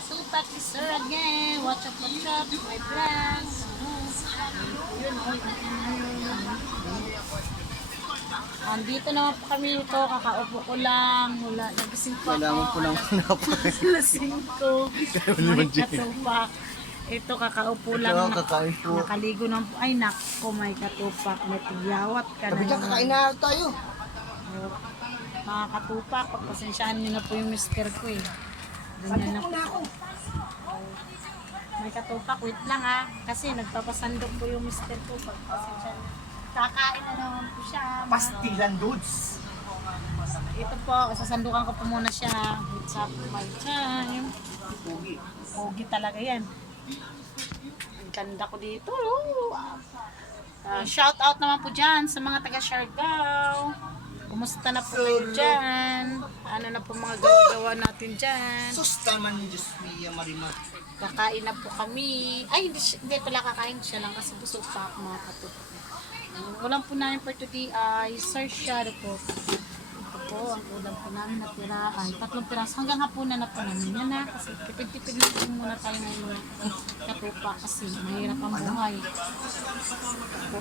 Katupak is Sir again. Watch up, my friends. Yun, andito naman po kami ito. Kakaupo ko lang. Wala, nagising pa ako. Kailangan po ng panapay. Lasing ko. May katupak. Ito, kakaupo lang. Ito, kakain po. Nakaligo ng... Ay, nako, may katupak. May tigyawat ka na. Sabi dyan, kakain na tayo. Mga katupak, pagpasensyaan nyo na po yung mister ko eh. Ganyan na po. May katupak, wait lang ha. Kasi nagpapasandok po yung mister ko. Pagpasensyaan nyo. Kakain na naman po siya. Pastilan dudes. Ito po, sasandukan ko po muna siya. What's up, my time. Pugi. Pogi talaga yan. Ang ganda ko dito. Shout out naman po dyan sa mga taga Siargao. Kumusta na po kayo dyan? Ano na po mga gawa natin dyan? Sus naman ni Diyos Mia Marimar. Kakain na po kami. Ay, hindi pala kakain siya lang kasi busog pa ako mga katutok. Ulam po namin for today ay sarsyado po. Ito po, ang ulam po namin natira ay 3 piraso. Hanggang hapunan na po namin yan na. Kasi tipid-tipid na po muna tayo ng mga katupa kasi mahirap ang buhay. Ito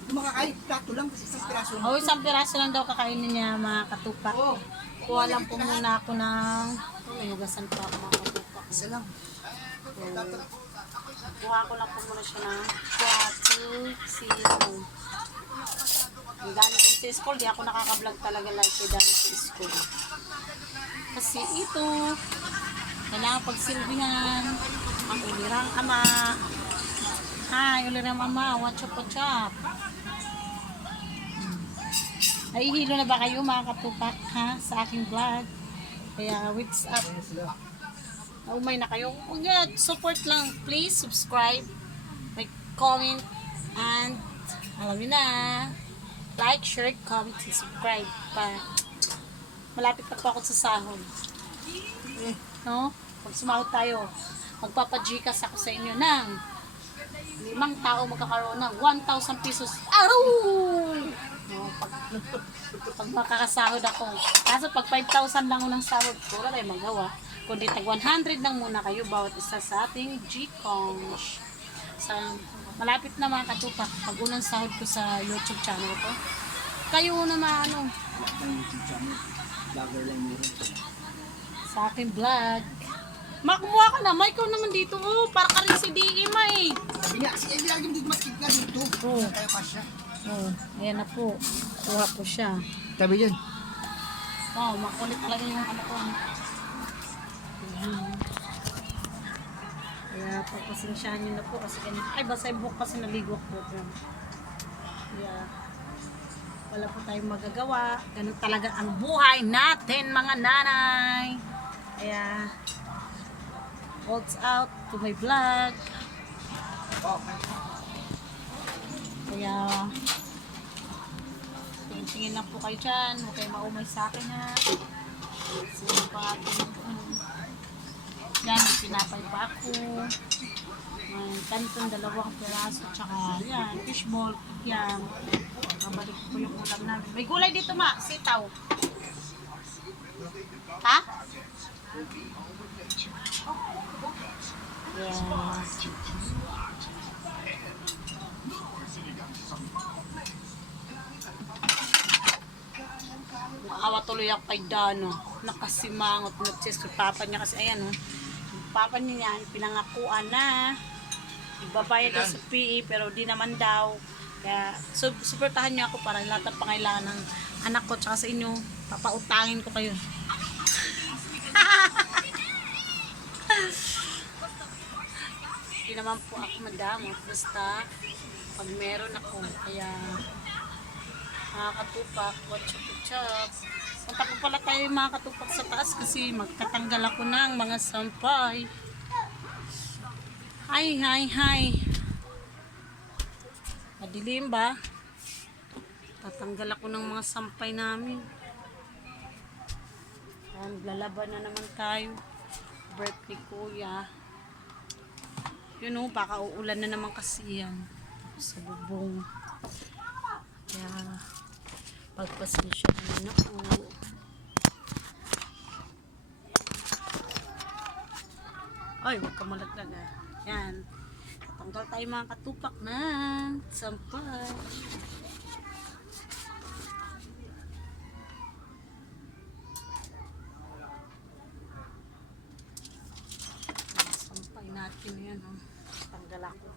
Hindi makakain, plato lang kasi isang piraso. oh, 1 piraso lang daw kakainin niya mga katupa. Kuha lang po muna ako ng may hugasan pa ako mga katupa. Isa lang. Kuha ko lang po muna siya ng 4-0. Ang dami ko sa school, di ako nakaka-vlog talaga lang kay dami sa school. Kasi ito, kailangan pagsilbihan ang ulirang ama. Hi, ulirang ama, what's up, what's up? Nahihilo na ba kayo mga katupak ha, sa aking vlog? Kaya what's up? Umay na kayo. Support lang. Please subscribe, like, comment, and alam niyo na. Like, share, comment, and subscribe. Malapit na po ako sa sahod. No? Pag sumahod tayo, magpapa-Gcash ako sa inyo ng 5 tao magkakaroon ng 1,000 pesos. Araw! No, pag makakasahod ako. Kaso pag 5,000 lang unang sahod ko, wala tayong magawa. Kundi tag 100 lang muna kayo bawat isa sa ating Gcash. So, malapit na mga katupak. Pag unang sahod ko sa YouTube channel ko. Kayo na maano. Vlogger lang meron. Sa aking vlog. Makumuha ka na. Ikaw naman dito. Oh, para ka rin si DM eh. Sabi niya, si Evi lagi dito maskip na dito. Oo. Kaya pa siya. Oh, ayan na po. Kuha po siya. Sabi dyan. Wow, makulit talaga yung ano ko. Kaya pagpasensyahan nyo na po kasi ganyan. Ay, basa yung buhok kasi naligo ko. Kaya wala po tayong magagawa. Ganun talaga ang buhay natin mga nanay. Kaya holds out to my vlog. Kaya tingin lang po kayo dyan. Huwag kayo maumay sa akin ha. Sige pa atin. Yan, pinapay pa ako. May kanton, 2 piraso. Tsaka yan, fishball. Yan. Babalik ko yung ulam namin. May gulay dito ma, sitaw. Ha? Yan. Awa tuloy ako kay Dano. Nakasimangot. Nagsis yung papa niya kasi ayan oh. Yung papa niya yan, pinangakuan na. Ibabayad daw sa PE pero di naman daw. Kaya suportahan niyo ako para lahat ng pangailangan ng anak ko tsaka sa inyo. Papautangin ko kayo. Hindi naman po ako madamot. Basta pag meron ako. Kaya mga katupak, what's up? Punta po pala tayo mga katupak sa taas kasi magtatanggal ako ng mga sampay. Hi. Madilim ba? Tatanggal ako ng mga sampay namin. Lalaban na naman tayo. Birthday kuya. Yun o, baka uulan na naman kasi yan. Sa bubong. Kaya pagpasensya na po. Ay, huwag ka malaglag ah. Yan. Tanggal tayo mga katupak ng sampay. Sampay natin yan. Oh. Tanggal ako.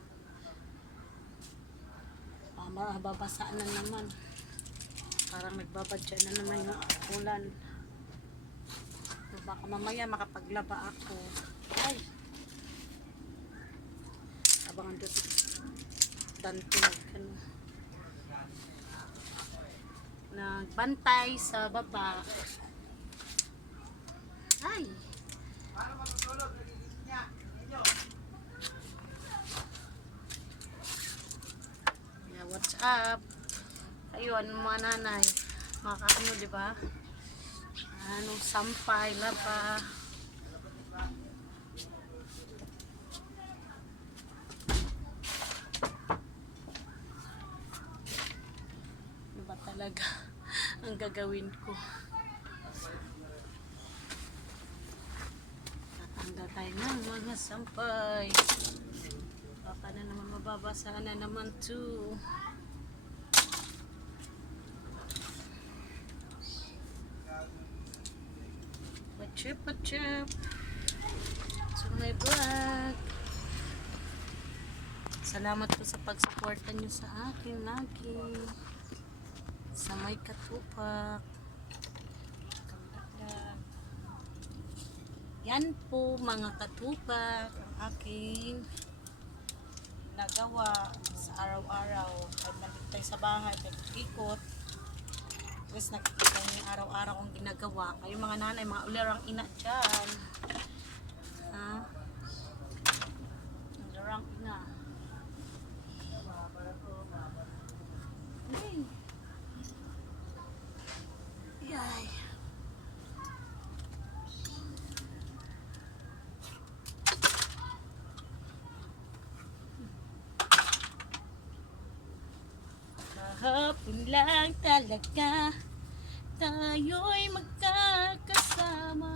Babasa na naman. Parang nagbabadya na naman yung ulan. Baka mamaya makapaglaba ako. Ay! Abangan doon. Dante ano, nagbantay sa baba. Ay! Yeah, what's up? Ayun, mga nanay. Mga ano, di ba? Ano, sampay, laba. Ano ba talaga ang gagawin ko? Tatanggal tayo ng mga sampay. Baka na naman mababasa na naman too. Pachip to my vlog. Salamat po sa pagsuporta nyo sa akin lagi. Sa may katupak. Yan po mga katupak ang aking nagawa sa araw-araw. Kahit nandito tayo sa bahay, ikot. Tapos nakikita niyo yung araw-araw kong ginagawa. Kayo mga nanay, mga ulerang ina dyan. Ha? Ulerang ina. Ay. Yay. Kahapon lang talaga tayo'y magkakasama.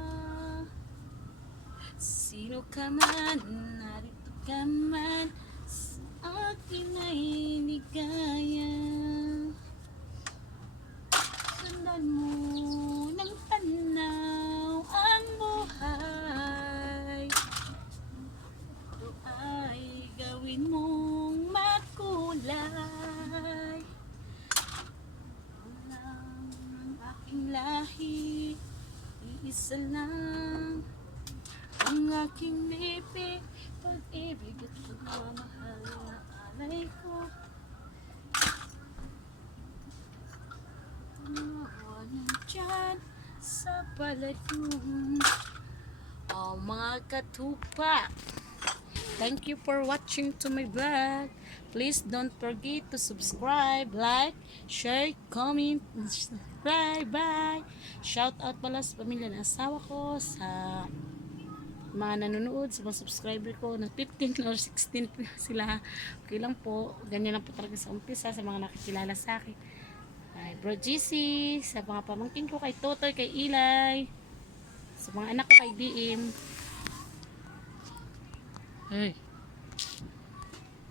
Sino ka man, narito ka man, sa akin ay ligaya. Sundan mo ng tanaw ang buhay. Ito ay gawin mong makulay. Walang ang aking lahi, iisa lang ang aking lipi, pag-ibig at pagmamahal na alay ko. Nawa nandyan sa palad mo. Oh, mga katupa, thank you for watching to my vlog. Please don't forget to subscribe, like, share, comment, and subscribe. Bye! Shout out pala sa pamilya ng asawa ko, sa mga nanonood, sa mga subscriber ko na 15 or 16 sila. Okay lang po. Ganyan lang po talaga sa umpisa sa mga nakikilala sa akin. Kay Bro GC, sa mga pamangkin ko, kay Totoy, kay Ilay, sa mga anak ko, kay DM. Hey.